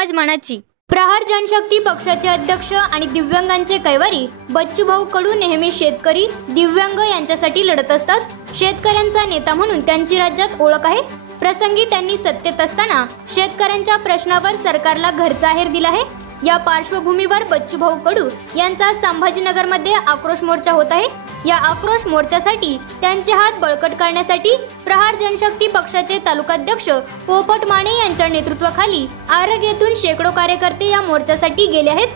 समाज मानाची। प्रहार जनशक्ती पक्षाचे अध्यक्ष आणि दिव्यांगांचे कैवारी बच्चूभाऊ कडू नेहमी शेतकरी दिव्यांग यांच्यासाठी लढत असतात। शेतकऱ्यांचा नेता म्हणून त्यांची राज्यात ओळख आहे। प्रसंगी त्यांनी सत्तेत असताना शेतकऱ्यांच्या प्रश्नावर सरकारला घरचा आहेर दिला आहे। या पार्श्वभूमीवर बच्चूभाऊ कडू यांचा संभाजीनगरमध्ये आक्रोश मोर्चा होत आहे। या आक्रोश मोर्चासाठी त्यांचे हात बळकट करण्यासाठी प्रहार जनशक्ती पक्षाचे तालुकाध्यक्ष पोपट माने यांच्या नेतृत्वाखाली आरग येथून शेकडो कार्यकर्ते या मोर्चासाठी गेले आहेत।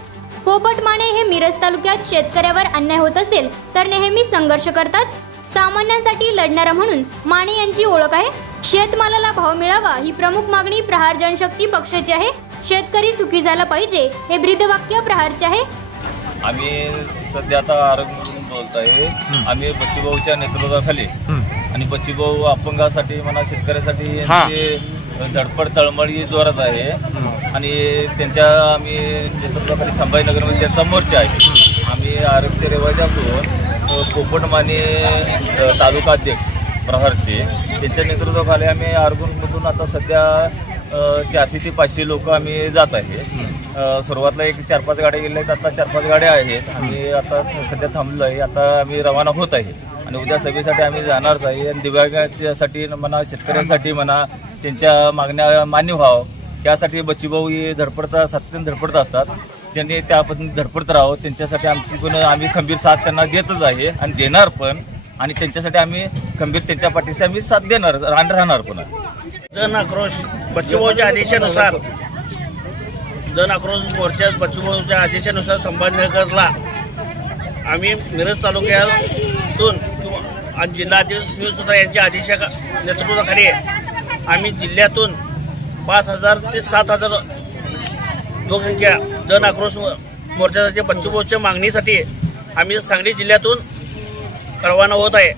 पोपट माने हे मिरज तालुक्यात शेतकऱ्यावर अन्याय होत असेल तर नेहमी संघर्ष करतात। सामान्यांसाठी लढणारा म्हणून माने यांची ओळख आहे। शेतमालाला भाव मिळावा ही प्रमुख मागणी प्रहार जनशक्ती पक्षाची आहे। शेतकरी सुखी झाला पाहिजे हे ब्रीदवाक्य प्रहारचे आहे। आम्ही सध्या आता आरग बोलत आहे। आम्ही बच्चूभाऊच्या नेतृत्वाखाली आणि बच्चूभाऊ अपंगासाठी म्हणा शेतकऱ्यासाठी धडपड तळमळी जोरात आहे आणि त्यांच्या आम्ही नेतृत्वाखाली संभाजीनगरमध्ये त्यांचा मोर्चा आहे। आम्ही आरगचे रहिवासी असून पोपट माने तालुकाध्यक्ष प्रहारचे त्यांच्या नेतृत्वाखाली आम्ही आरगून आता सध्या 400 ते 500 लोक आम्ही जात आहे। सुरुवातीला एक 4-5 गाड्या गेल्या आहेत, आता 4-5 गाड्या आहेत। आम्ही आता सध्या थांबलो आहे, आता आम्ही रवाना होत आहे आणि उद्या सभेसाठी आम्ही जाणारच आहे। आणि दिव्यांगांसाठी म्हणा शेतकऱ्यांसाठी म्हणा त्यांच्या मागण्या मान्य व्हावं यासाठी बच्चूभाऊ हे सातत्याने धडपडत असतात। त्यांनी त्या पद्धतीने धडपडत राहावं त्यांच्यासाठी आम्ही खंबीर साथ त्यांना देतच आहे आणि देणार पण आणि त्यांच्यासाठी आम्ही खंबीर त्यांच्या पाठीशी आम्ही साथ देणार राहणार पुन्हा। जन आक्रोश बच्चूभाऊच्या आदेशानुसार जन आक्रोश मोर्चा बच्चूभाऊच्या आदेशानुसार संभाजीनगरला आम्ही मिरज तालुक्यातून आज जिल्हाधिकारी सुनील सुतार यांच्या आदेशा नेतृत्वाखाली आम्ही जिल्ह्यातून 5000 ते 7000 लोकसंख्या जन आक्रोश मोर्चासाठी बच्चूभाऊच्या मागणीसाठी आम्ही सांगली जिल्ह्यातून रवाना होत आहे।